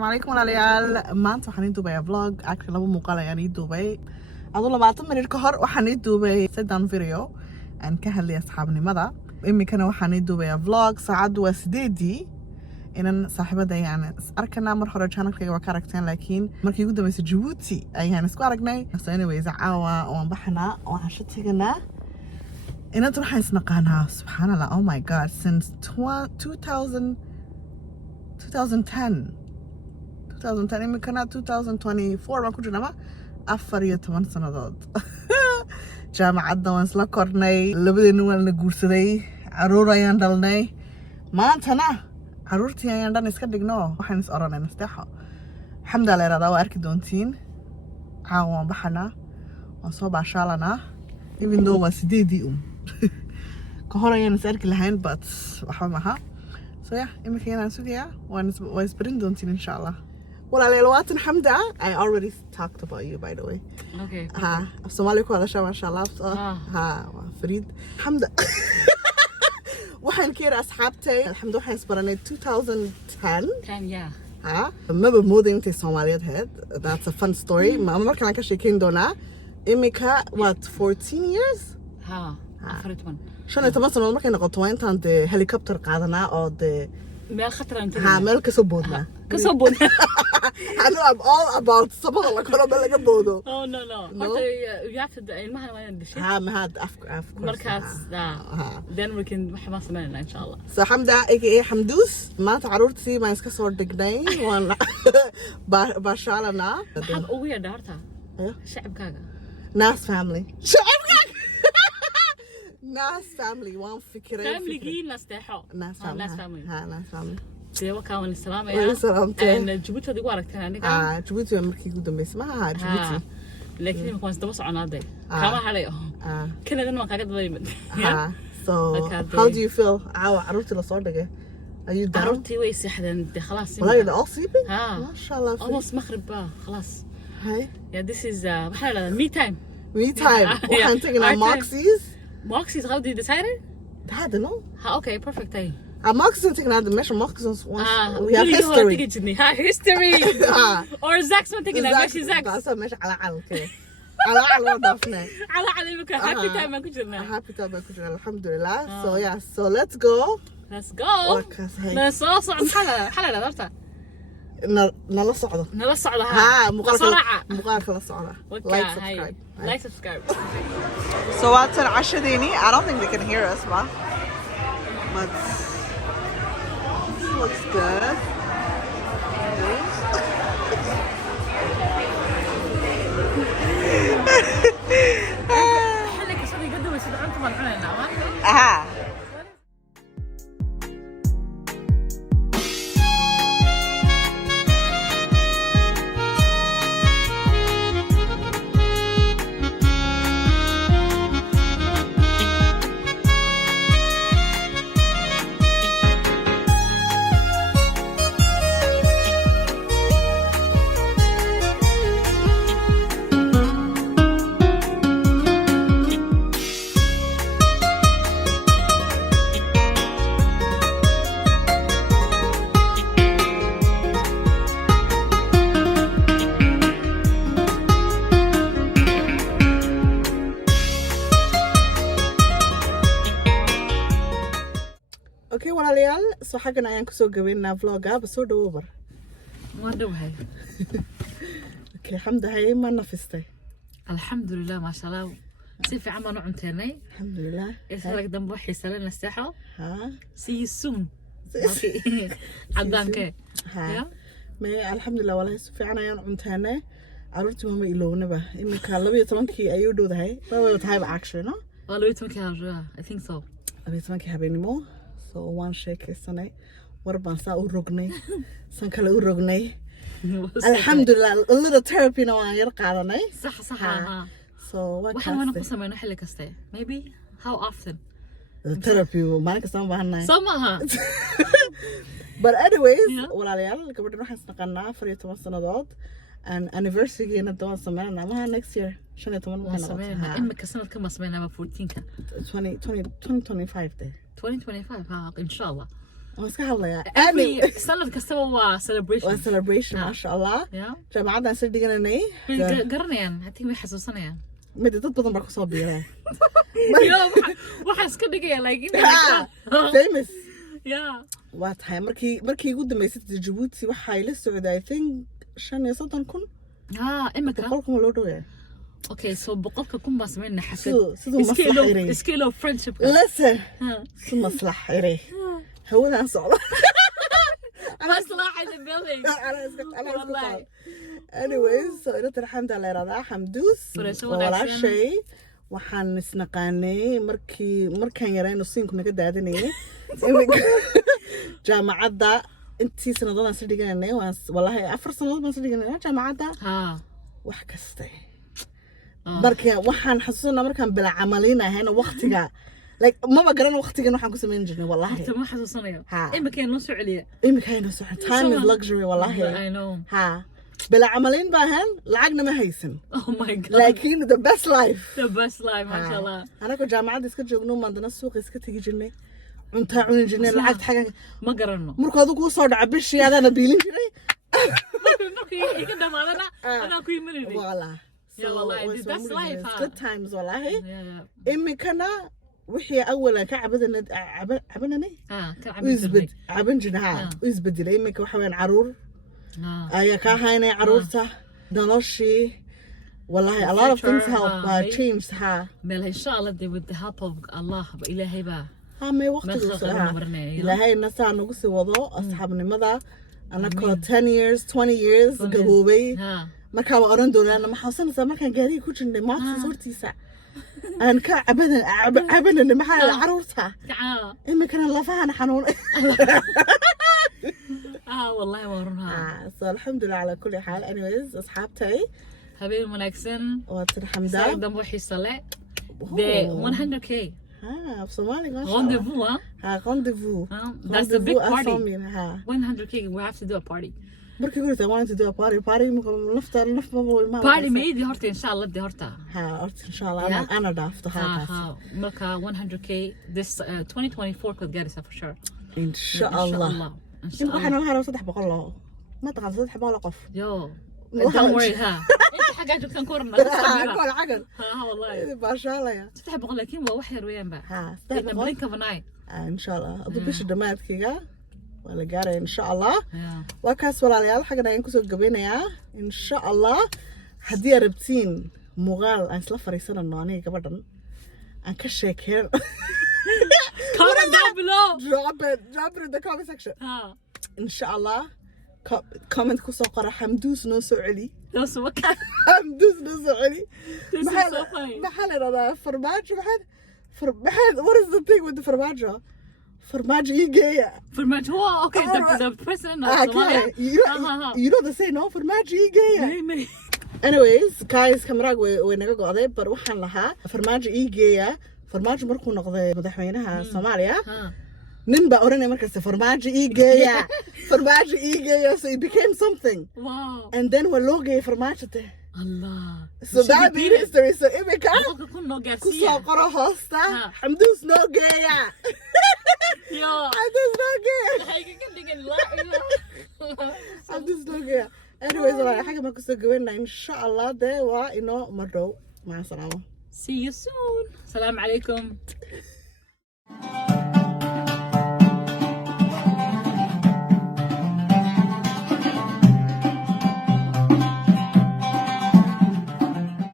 السلام عليكم walaalayaal maanta waxaan idin duubaya vlog actually laba muuqaal ayaan idin duubay adoo 20 minute ka hor waxaan idin duubay sedan video aan ka hadlay asxaabnimada imikana waxaan idin duubaya vlog saacadu waa 8 inan saaxiibada ayaan arkana mar hore channelkayga waa ka aragteen laakiin markii ugu dambeysay Djibouti ayaan isku aragnay so anyways caawa waan baxnaa waxaan shatiganaa inaan waxaan isnaqaanaa subhanallah oh my god since 2010 imikana 2024 baan ku jirnaa 14 sanadood jaamacadda waan isla kornay labadeena waan la guursaday caruur ayaan dhalnay maantana caruurtii ayaan dhan iska dhigno waxaan is oranay nasteexo alxamdulillah radaa waa arki doontiin caawa waan baxanaa waan soo baashaalanaa even though waa 8 ka hor ayaan is arki lahayn but waxba maaha so yeah imika ayaan sugayaa waan isbarin doontiin insha allah walaalayaal waatan xamda I already talked about you by the way okay Somali ku hadashaa masha Allah Farid xamda waxaan keenay asxaabtay alxamdu waxaan isbaranay 2010 yeah maba moodin intay Soomaaliyeed ahayd that's a fun story markaan ka sheekeyn doonaa imika what 14 years afaritan 15 sano markay noqoto waa intaan de helicopter qaadanaa oo de meel khatar inta meel ka soo boodnaa I know I'm all about sabada la koro laga boodo oh no horta you have to ilmaha waan dishay mahad of course markaas then we can waxba sameynaa insha Allah so xamda aka xamduus maanta caruurtii ma iska soo dhignay waan baashaalana maxaad ugu yeedhaa horta shacabkaaga Nas family shacabkaaga Nas family waan fikiray family nasteexo Nas family Nas family deewa kaan salaamaya Djibouti adigu aragteen aniga Djibouti markii ugu dambeysay ma aha Djibouti laakiin ma daba soconaaday kama halay Canada ma kaga daba yimid so how do you feel caruurtii la soo dhigay are you down caruurtii way seexdeen de khalaas والله they're all sleeping ما شاء الله almost maghrib خلاص hi yeah this is maxaa la me time waxaan tagnaa Moxie's how did you decide it I don't know okay perfect day Moxie's tagnaa the measure Moxie's we have history history or Zach's one taking that Zach that's a measure على كده على ضفنا على بك happy time ku jirna alhamdulillah so yeah so let's go soo socod xalala horta nala socdo muuqaalka la socda like subscribe so what's an ashadini I don't think they can hear us but looks good حلك صدق قد وسد انتم العنينا okay walaalayaal soo xagan ayaan ku soo gabeynaa vlogga soo dhawow waan dhawahay okay xamdahay ma nafistay alxamdulillah ma sha Allah si fiican baan u cunteenay alxamdulillah isaga dambe xiisaale nasteexo see you soon cadaanke ma alxamdulillah wallahi si fiican ayaan cunteenay caruurtii ma ilownaba imika 12kii ayuu dhowdahay way tahay actually no 12kii I think so 12kii habeenimo so waan sheekaysanay war baan saa u rognay san kale u rognay alxamdulillah a little therapy na waan yar qaadanay sax so waxaan ku sameeyno xilli kaste maybe how often therapy maalin kasta ma baahanay samaha but anyways walaalayaal gabadhan waxaan isnaqaanaa 14 sanadood and anniversary-geena doon sameynaa ma next year 15 waxaan sameynaa imika sanadka ma sameynaa 14ka 2025 day 2025 inshallah واسكا هلا يا every سنة كسبوا celebration celebration ما شاء الله جامعة سير ديجاني قرنيان هتيجي ما يحسسونيان مدة تطبطن بركو صابيرة يلا وحس كده كده like famous yeah markii ugu dambeysay Djibouti waxay la socday I think 5 kun imika boqolkuma loo dhaweeyay okay so boqolka kun baa sameeyna xafid sidoo maslax scale of friendship listen sidoo maslax irey hawadan socdo maslax in the building والله anyways so ina tarxamta la yiraahdaa Xamduus walaashay waxaan isnaqaanay markaan yarayno siinku naga daadanayay jaamacadda intii sanadoodaan soo dhiganay wallahi 4 sanadood baan soo dhiganay jaamacadda wax kasta marka waxaan xasuusnaa markaan bila camalinaayna waqtiga like maba garan waqtigan waxaan ku sameyn jirnay wallahi ma xasuusanayo imika noo soo celiya time is luxury wallahi I know بلا عملين باهن لعقنا ما هيسن oh my god لكن the best life ما شاء الله أنا كنت جامعة إسكت جوجنو ما عندنا السوق إسكت تيجي جنة أنت عون جنة لعقت حاجة ما قررنا مركضوا كل صار عبش هذا أنا بيلين جنة مركي كده مالنا أنا كوي مني والله والله that's life good times والله إمي كنا وحي أولا كعبدنا عبنني ويزبد عبنجنا ويزبد لي إمي كوحوين عرور أيا كهاني عروسة دنوشي والله a lot of things help change ها مال إن شاء الله with the help of الله إلهي با ما وقت إلهي الناس أنا قصي وضوء أصحابنا ماذا أنا كو 10 years 20 years قبوبي ما كان أوران دولة أنا ما حصلنا ما كان جاري كوش إني ما صورتي سا أنا كعبنا إني ما حال عروسة إما كان الله فانا حنون والله ورنها الحمد لله على كل حال anyways أصحابتي حبيبي مناكسن وترحمدا سعيد دموحي صلاة the 100k في صومالي ما شاء الله rendezvous that's the big party 100k we have to do a party بركي قلت I wanted to do a party نفطر ما party ما يدي هرتي إن شاء الله دي هرتا إن شاء الله أنا دافتها ملكا 100k this 2024 could get us for sure إن شاء الله إن شاء الله إحنا هلا صدح بقول الله ما تقال صدح بقول قف يو don't worry ها أنت حاجات جبت نكورنا كل عقل والله ما شاء الله يا صدح بقول لك يوم وحير وين بقى blink of an eye إن شاء الله أضبش الدمات كذا ولا جاري إن شاء الله وكاس ولا ليال حاجة ناين كسر جبينا يا إن شاء الله هدي ربتين مغال أنا سلفر يصير الناني كبرنا أنا كشكر comment down below drop it in the comment section إن شاء الله comment كسر قرا حمدوس نوسو علي حمدوس نوسو علي محل أنا فرماج محل what is the thing with the فرماجة فرماج إيجايا فرماج هو okay the president of Somalia you know the say no فرماج إيجايا anyways guys كاميرا وينك قاعدة بروح لها فرماج إيجايا فرماج مركون نقضي مدحوينها صوماليا نبى أورينا مركز فرماج إيجايا فرماج إيجايا so it became something wow and then ولوجي فرماج الله so that be history so إيه كان كسر قرا هاستا حمدوس نوجيا يا حمدوس نوجيا حمدوس نوجيا anyways والله حاجة ما كسر جوينا إن شاء الله ده وإنه مرة مع السلامة see you soon السلام عليكم